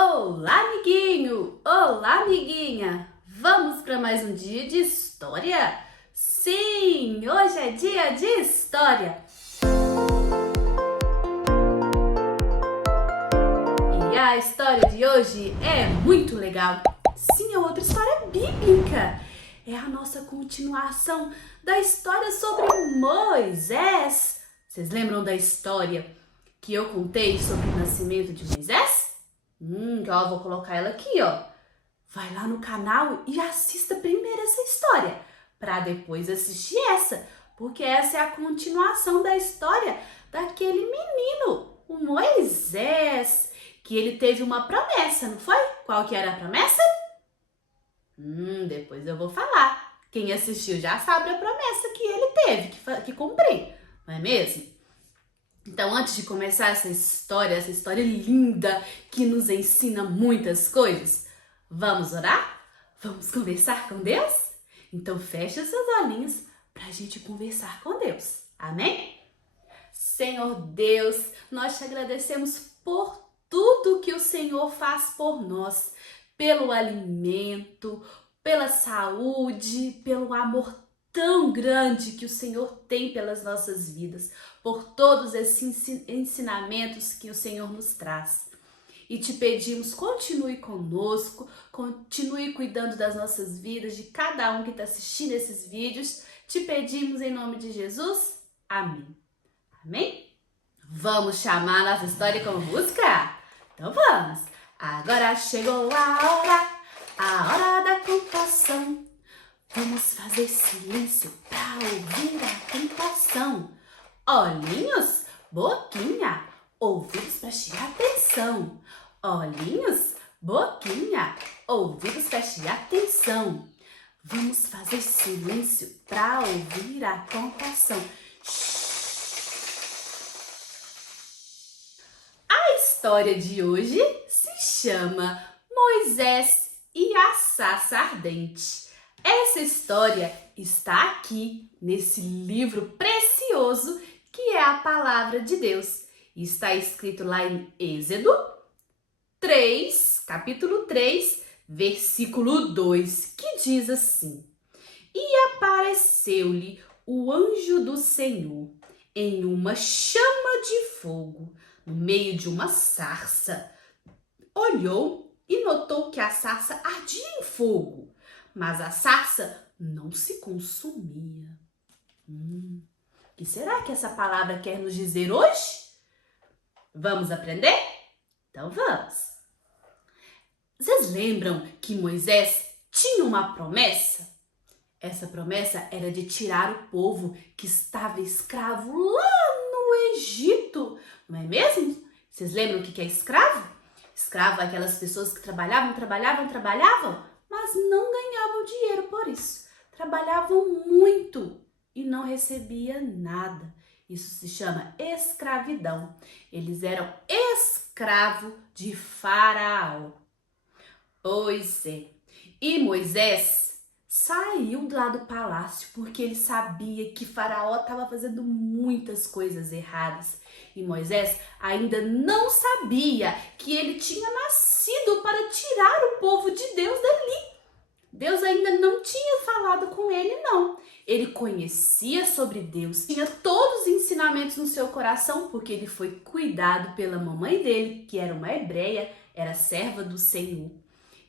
Olá, amiguinho! Olá, amiguinha! Vamos para mais um dia de história? Sim, hoje é dia de história! E a história de hoje é muito legal! Sim, é outra história bíblica! É a nossa continuação da história sobre Moisés! Vocês lembram da história que eu contei sobre o nascimento de Moisés? Então eu vou colocar ela aqui, ó. Vai lá no canal e assista primeiro essa história, para depois assistir essa, porque essa é a continuação da história daquele menino, o Moisés, que ele teve uma promessa, não foi? Qual que era a promessa? Depois eu vou falar. Quem assistiu já sabe a promessa que ele teve que cumprir, não é mesmo? Então, antes de começar essa história linda que nos ensina muitas coisas, vamos orar? Vamos conversar com Deus? Então, feche os seus olhinhos para a gente conversar com Deus. Amém? Senhor Deus, nós te agradecemos por tudo que o Senhor faz por nós, pelo alimento, pela saúde, pelo amor tão grande que o Senhor tem pelas nossas vidas, por todos esses ensinamentos que o Senhor nos traz. E te pedimos, continue conosco, continue cuidando das nossas vidas, de cada um que está assistindo esses vídeos. Te pedimos em nome de Jesus. Amém. Amém? Vamos chamar a nossa história com música? Então vamos! Agora chegou a hora da contação. Vamos fazer silêncio para ouvir a cantação. Olhinhos, boquinha, ouvidos prestem atenção. Olhinhos, boquinha, ouvidos prestem atenção. Vamos fazer silêncio para ouvir a cantação. A história de hoje se chama Moisés e a Sarça Ardente. Essa história está aqui nesse livro precioso que é a Palavra de Deus. Está escrito lá em Êxodo 3, capítulo 3, versículo 2, que diz assim: E apareceu-lhe o anjo do Senhor em uma chama de fogo, no meio de uma sarça. Olhou e notou que a sarça ardia em fogo, mas a sarça não se consumia. O que será que essa palavra quer nos dizer hoje? Vamos aprender? Então vamos! Vocês lembram que Moisés tinha uma promessa? Essa promessa era de tirar o povo que estava escravo lá no Egito, não é mesmo? Vocês lembram o que é escravo? Escravo é aquelas pessoas que trabalhavam, mas não ganhavam dinheiro por isso. Trabalhavam muito e não recebia nada. Isso se chama escravidão. Eles eram escravos de Faraó. Pois é. E Moisés saiu lá do palácio porque ele sabia que Faraó estava fazendo muitas coisas erradas. E Moisés ainda não sabia que ele tinha nascido para tirar o povo de Deus dali. Deus ainda não tinha falado com ele, não. Ele conhecia sobre Deus, tinha todos os ensinamentos no seu coração, porque ele foi cuidado pela mamãe dele, que era uma hebreia, era serva do Senhor.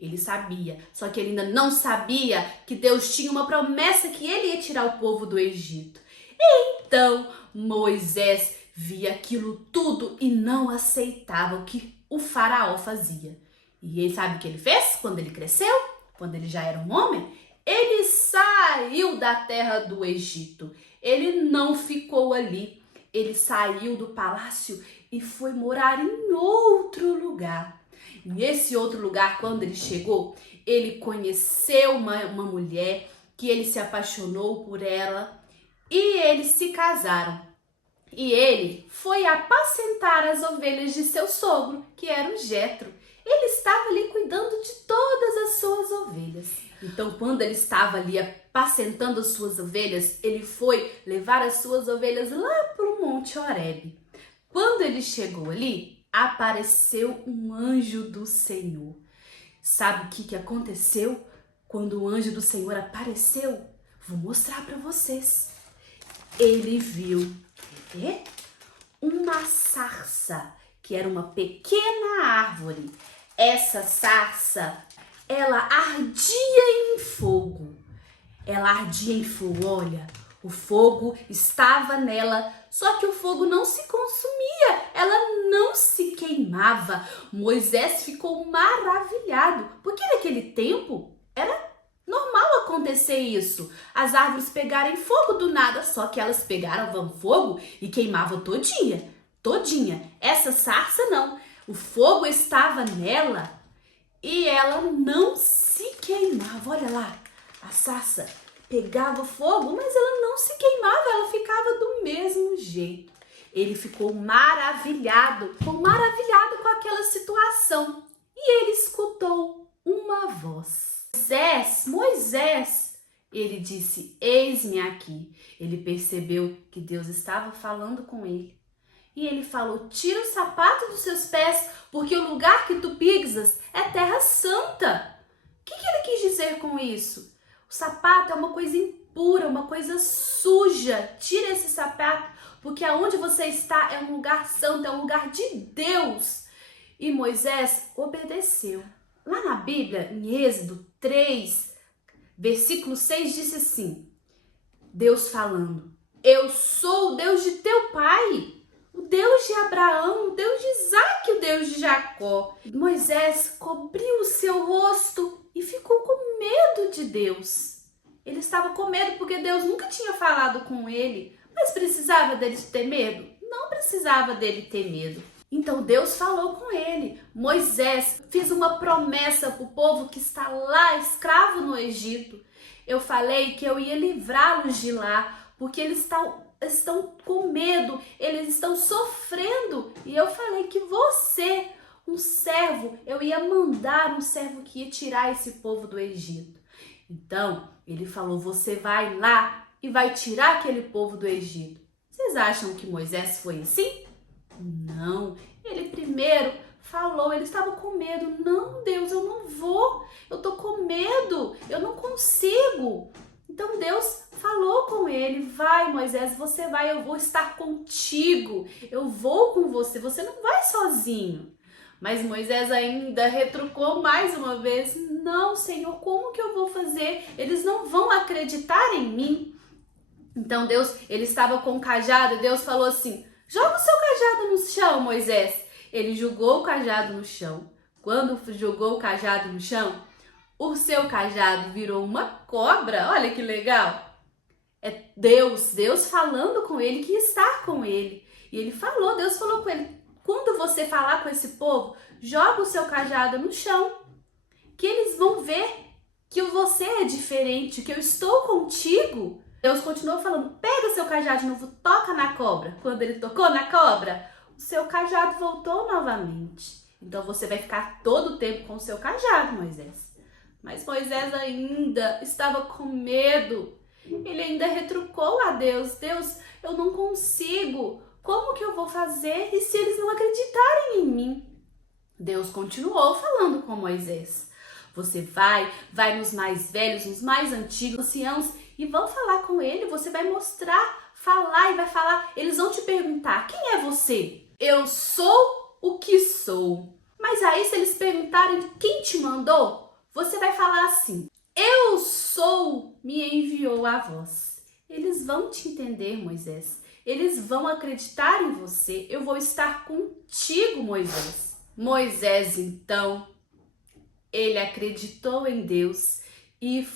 Ele sabia, só que ele ainda não sabia que Deus tinha uma promessa que ele ia tirar o povo do Egito. Então, Moisés via aquilo tudo e não aceitava o que o Faraó fazia. E ele sabe o que ele fez quando ele cresceu? Quando ele já era um homem? Ele saiu da terra do Egito. Ele não ficou ali. Ele saiu do palácio e foi morar em outro lugar. Nesse outro lugar, quando ele chegou, ele conheceu uma mulher que ele se apaixonou por ela e eles se casaram. E ele foi apacentar as ovelhas de seu sogro, que era o Jetro. Ele estava ali cuidando de todas as suas ovelhas. Então, quando ele estava ali apacentando as suas ovelhas, ele foi levar as suas ovelhas lá para o Monte Horebe. Quando ele chegou ali, apareceu um anjo do Senhor. Sabe o que aconteceu quando o anjo do Senhor apareceu? Vou mostrar para vocês. Ele viu uma sarça, que era uma pequena árvore. Essa sarça, ela ardia em fogo. Ela ardia em fogo, olha. O fogo estava nela, só que o fogo não se consumia, ela não se queimava. Moisés ficou maravilhado, porque naquele tempo era normal acontecer isso. As árvores pegarem fogo do nada, só que elas pegavam fogo e queimavam todinha, todinha. Essa sarça não, o fogo estava nela e ela não se queimava. Olha lá, a sarça pegava fogo, mas ela não se queimava, ela ficava do mesmo jeito. Ele ficou maravilhado com aquela situação. E ele escutou uma voz. Moisés, ele disse, eis-me aqui. Ele percebeu que Deus estava falando com ele. E ele falou, tira o sapato dos seus pés, porque o lugar que tu pisas é terra santa. O que ele quis dizer com isso? O sapato é uma coisa impura, uma coisa suja. Tira esse sapato, porque aonde você está é um lugar santo, é um lugar de Deus. E Moisés obedeceu. Lá na Bíblia, em Êxodo 3, versículo 6, disse assim, Deus falando, eu sou o Deus de teu pai, o Deus de Abraão, o Deus de Isaac, o Deus de Jacó. Moisés cobriu o seu rosto e ficou com medo de Deus. Ele estava com medo porque Deus nunca tinha falado com ele. Mas precisava dele ter medo? Não precisava dele ter medo. Então Deus falou com ele. Moisés fez uma promessa para o povo que está lá, escravo no Egito. Eu falei que eu ia livrá-los de lá, porque eles estão com medo, eles estão sofrendo. E eu falei que você, um servo, eu ia mandar um servo que ia tirar esse povo do Egito. Então, ele falou, você vai lá e vai tirar aquele povo do Egito. Vocês acham que Moisés foi assim? Não, ele primeiro falou, ele estava com medo. Não, Deus, eu não vou, eu tô com medo, eu não consigo. Então Deus falou com ele, vai Moisés, você vai, eu vou estar contigo, eu vou com você, você não vai sozinho. Mas Moisés ainda retrucou mais uma vez, não Senhor, como que eu vou fazer? Eles não vão acreditar em mim. Então Deus, ele estava com o cajado e Deus falou assim, joga o seu cajado no chão, Moisés. Ele jogou o cajado no chão. Quando jogou o cajado no chão, o seu cajado virou uma cobra. Olha que legal. É Deus falando com ele, que está com ele. E ele falou, Deus falou com ele, quando você falar com esse povo, joga o seu cajado no chão, que eles vão ver que você é diferente, que eu estou contigo. Deus continuou falando, pega seu cajado de novo, toca na cobra. Quando ele tocou na cobra, o seu cajado voltou novamente. Então você vai ficar todo o tempo com o seu cajado, Moisés. Mas Moisés ainda estava com medo. Ele ainda retrucou a Deus. Deus, eu não consigo. Como que eu vou fazer? E se eles não acreditarem em mim? Deus continuou falando com Moisés. Você vai nos mais velhos, nos mais antigos, anciãos, e vão falar com ele. Você vai mostrar, falar e vai falar. Eles vão te perguntar, quem é você? Eu sou o que sou. Mas aí se eles perguntarem quem te mandou, você vai falar assim, eu sou, me enviou a voz. Eles vão te entender, Moisés. Eles vão acreditar em você. Eu vou estar contigo, Moisés. Moisés, então, ele acreditou em Deus e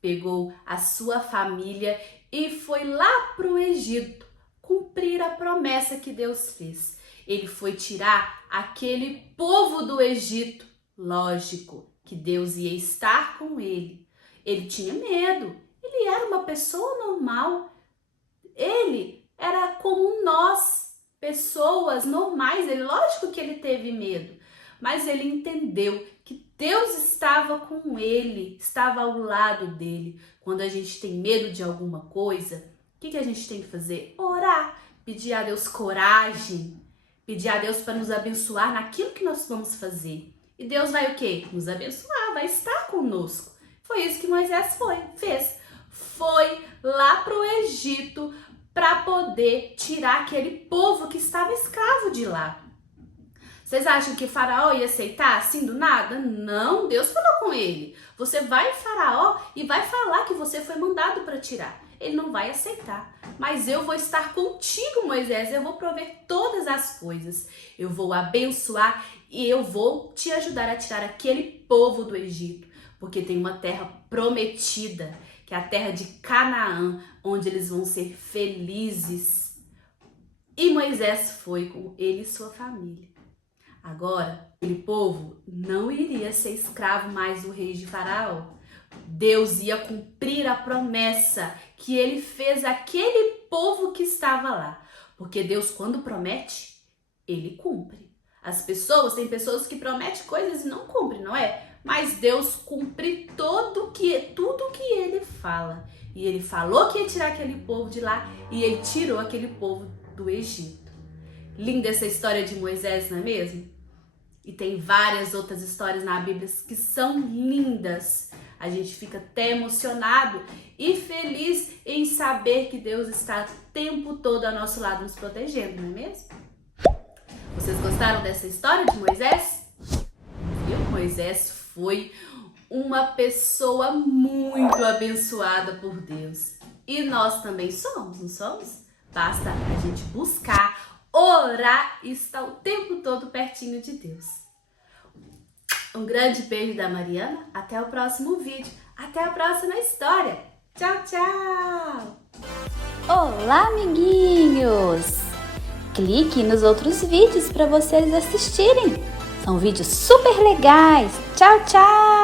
pegou a sua família e foi lá para o Egito cumprir a promessa que Deus fez. Ele foi tirar aquele povo do Egito. Lógico que Deus ia estar com ele. Ele tinha medo. Ele era uma pessoa normal. Ele era como nós, pessoas normais. Lógico que ele teve medo, mas ele entendeu que Deus estava com ele, estava ao lado dele. Quando a gente tem medo de alguma coisa, o que a gente tem que fazer? Orar, pedir a Deus coragem, pedir a Deus para nos abençoar naquilo que nós vamos fazer. E Deus vai o quê? Nos abençoar, vai estar conosco. Foi isso que Moisés fez. Foi lá para o Egito para poder tirar aquele povo que estava escravo de lá. Vocês acham que Faraó ia aceitar assim do nada? Não, Deus falou com ele. Você vai em Faraó e vai falar que você foi mandado para tirar. Ele não vai aceitar. Mas eu vou estar contigo, Moisés. Eu vou prover todas as coisas. Eu vou abençoar e eu vou te ajudar a tirar aquele povo do Egito. Porque tem uma terra prometida, que é a terra de Canaã, onde eles vão ser felizes. E Moisés foi com ele e sua família. Agora, aquele povo não iria ser escravo mais do rei de Faraó. Deus ia cumprir a promessa que ele fez àquele povo que estava lá. Porque Deus, quando promete, ele cumpre. Tem pessoas que prometem coisas e não cumprem, não é? Mas Deus cumpre tudo que ele fala. E ele falou que ia tirar aquele povo de lá e ele tirou aquele povo do Egito. Linda essa história de Moisés, não é mesmo? E tem várias outras histórias na Bíblia que são lindas. A gente fica até emocionado e feliz em saber que Deus está o tempo todo ao nosso lado nos protegendo, não é mesmo? Vocês gostaram dessa história de Moisés? Viu? Moisés foi uma pessoa muito abençoada por Deus. E nós também somos, não somos? Basta a gente buscar, orar e estar o tempo todo pertinho de Deus. Um grande beijo da Mariana. Até o próximo vídeo. Até a próxima história. Tchau, tchau! Olá, amiguinhos! Clique nos outros vídeos para vocês assistirem. São vídeos super legais. Tchau, tchau!